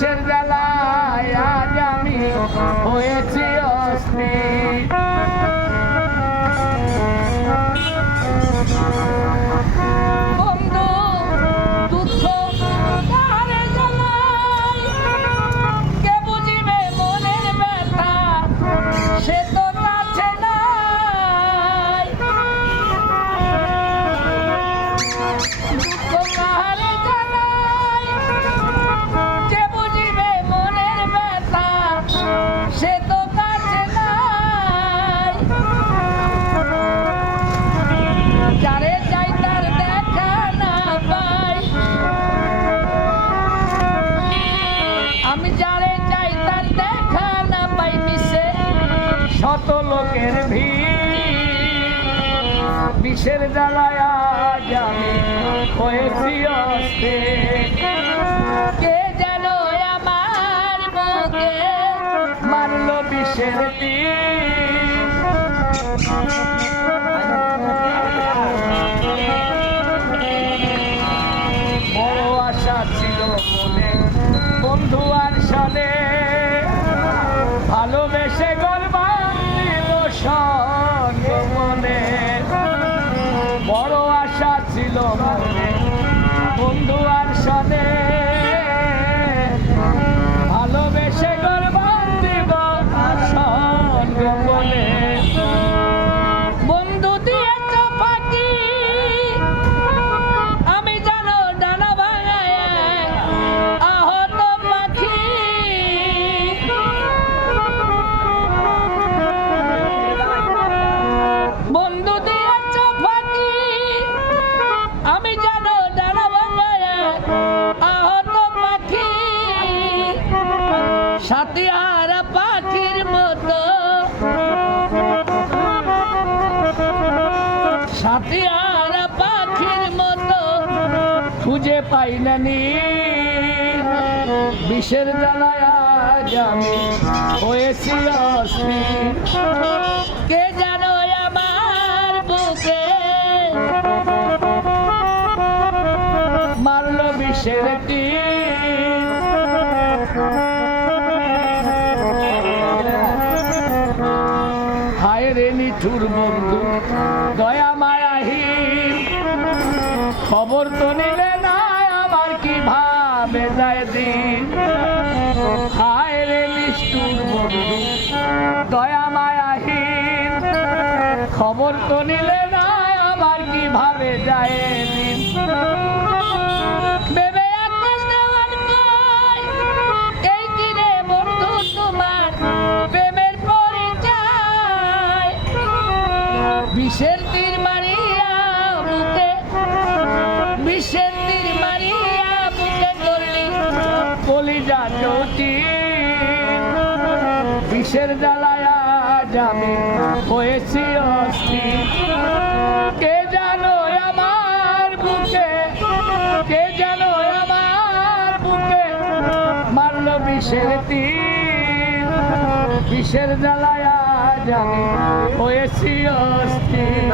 বিষের জ্বালায় আজ আমি হয়েছি অস্থির। শত লোকের ভিড় বিষের জ্বালায় আজ আমি হয়েছি অস্থির। কে যেন আমার বুকে মারলো বিষের তীর। বড় আশা ছিল মনে বন্ধু আর সাথে, ভালোবেসে মনে বড় আশা ছিল মনে বন্ধু আর সাথে, ভালোবেসে গর্বান দিব সঙ্গ বলে। বন্ধু দিয়েছ ফাঁকি আমি জানো ডানা ভাঙায় আহত পাখি। বন্ধু দিয়েছ ফাঁকি আমি জানো ডানা ভাঙায় আহত পাখি। সাথী আর পাখির মতো, সাথী আর পাখির মতো খুঁজে পাই না নি। বিষের জ্বালায় আজ আমি হয়েছি অস্থির। কে জানো আমার বুকে মারলো বিষের তীর। হায় রে নিঠুর বন্ধু দয়া মায়াহীন, খবর তো নিলে না আমার কিভাবে যায় দিন। হায় রে নিষ্ঠুর বন্ধু দয়া মায়াহীন, খবর তো নিলে না আমার কিভাবে যায় দিন। ভেবে আকাশ দেওয়ার কই এই কিরে বন্ধু তোমার প্রেমের পরিচয়। বিষের তীর মারিয়া বুকে, বিষের তীর মারিয়া বুকে করলি কলিজা চৌচির। বিষের জ্বালায় আজ আমি হয়েছি অস্থির। কে জানো আমার বুকে, কে জানো আমার বুকে মারলো বিষের তীর। বিষের জ্বালায় আজ আমি হয়েছি অস্থির।